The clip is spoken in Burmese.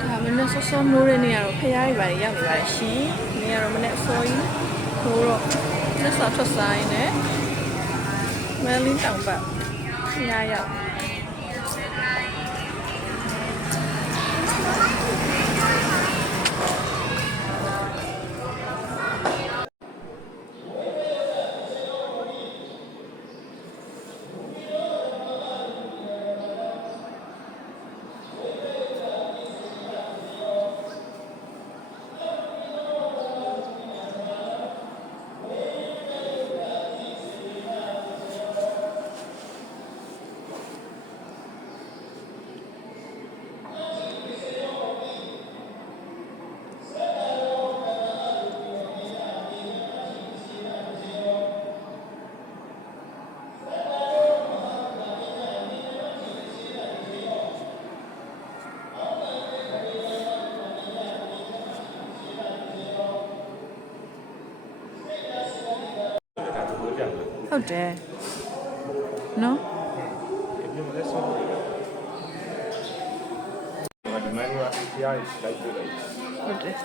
ဒါမနေ့ဆော့ဆော့နိုးတဲ့နေရာတော့ဖျားတွေပါရောက်နေပါတယ်ရှင်နေရာတော့မနေ့အစောကြီးခိုးတော့လက်စာထွက်ဆိုင်နဲ့မဲလင်းတောင်ပတ်ဖျားရောက်ဟုတ်တယ်နော်ဒီမိုင်းကဖျားရလိုက်ပြလိုက်ဟုတ်တယ်